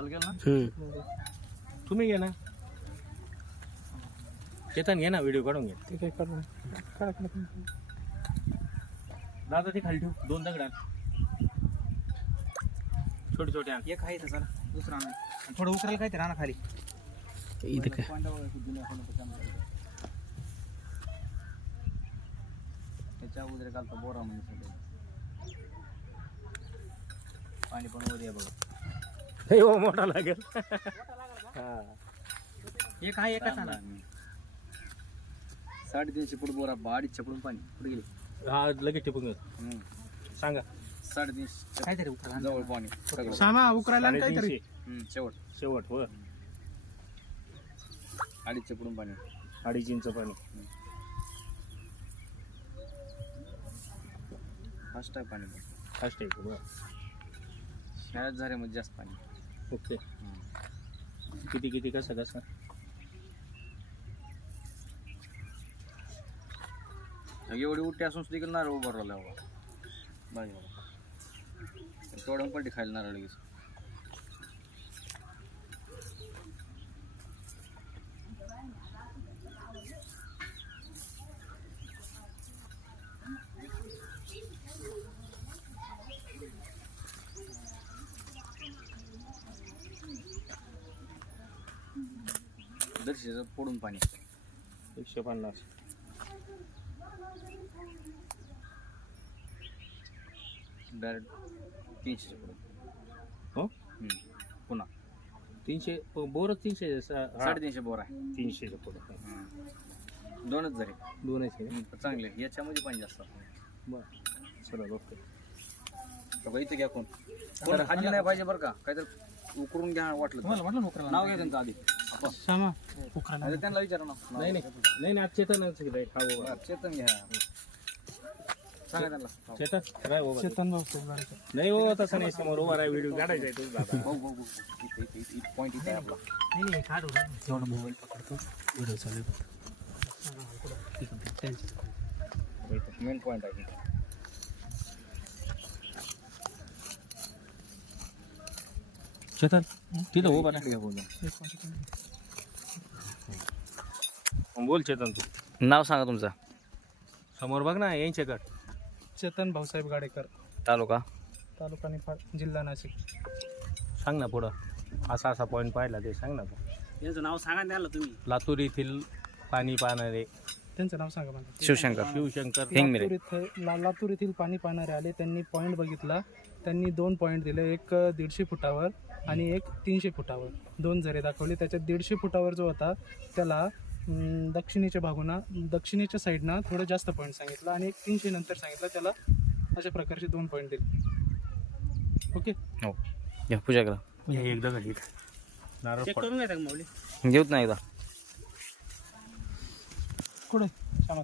चालू केलं ना? हम्म. तुम्ही घे ना. चेतन घे ना व्हिडिओ काढून घे. ते काय करू काढा काढा दादा ते खाली ठेव. दोन दगड छोटे छोटे आण. एक आहे इथं चला. दुसरा नाही थोडं उकरायला काय ते राहणार खाली. इथं काय? त्याच्या उदरे घालतो बोरा म्हणजे सगळे. पाणी पण वर आहे बघ. हे हो मोठा लागेल. हा. एक आहे एकच आणा. साडेतीनशे फूट बोरा फूट पाणी. कुठे गेले? हा लगेच टिपून घेतो सांगा. साडेतीनशे काहीतरी उकरा जवळ पाणी. सगळं. सामा उकरायला आणि काहीतरी? साडेतीनशे. हम्म, शेवट. शेवट हो अडीचशे फूट पाणी. अडीच इंच पाणी. फास्ट आहे पाणी. फास्ट आहे बरं शाळेत झाल्यामध्ये जास्त पाणी. ओके. किती किती कसं कसं एवढी उठी असून सुद्धा इकडे नारळ उभं राहिला बाबा. बाजूला तेवढं पलटी खायला नारळ लगेच. दर्शीचं फोडून पाणी. एकशे पन्नास. डायरेक्ट तीनशे पुढे. हो? पुन्हा. तीनशे बोर तीनशे सा- साडेतीनशे बोर आहे. पुढे दोनच झाले दोनच चांगले. याच्यामध्ये पाणी जास्त. बरं. चला ओके तर इथे घ्या कोण. खाली नाही पाहिजे बरं का. काहीतरी उकरून घ्या वाटलं तर. म्हटलं नाव घ्या त्यांचं आधी. आता त्यांना विचारा ना. नाव. नाही नाही. नाही नाही आज चेतनच आहे. हा बाबा बरं, चेतन घ्या. सांगा त्यांना. हो. चेतन? काय बाबा चेतन भाऊ गाडीचं नाही हो तसं नाही. समोर उभा राहा व्हिडिओ काढायचा आहे तुझा दादा हो, हो, हो, हो. इथे इथे इथे इथे पॉईंट इथे आहे आपला. नाही नाही काढू तेवढा मोबाईल पकडतो. व्हिडिओ चालू मेन पॉईंट आहे. चेतन तिथं बोलून. राहा बोल चेतन तू नाव सांगा तुमचं समोर बघ ना यांच्याकडे चेतन भाऊसाहेब गाडेकर तालुका तालुका निफाड जिल्हा नाशिक सांग ना पुढं असा असा पॉईंट पाहिला ते सांग ना तू. यांचं नाव सांगा त्याला तुम्ही लातूर येथील पाणी पाहणारे त्यांचं नाव सांगा मला शिवशंकर शिवशंकर हिंगमिरे. लातूर इथे ला- लातूर येथील पाणी पाहणारे आले त्यांनी पॉईंट बघितला त्यांनी दोन पॉईंट दिले एक अ, दीडशे फुटावर आणि एक तीनशे फुटावर दोन झरे दाखवले. त्याच्यात दीडशे फुटावर जो होता त्याला दक्षिणेच्या बाजूना दक्षिणेच्या साईडनं थोडं जास्त पॉईंट सांगितलं आणि एक तीनशे नंतर सांगितलं त्याला अशा प्रकारचे दोन पॉईंट दिले. ओके? हो. घ्या पूजा करा. हे एकदा नारळ पड- घेऊत नाही एकदा. कुठे? क्षमा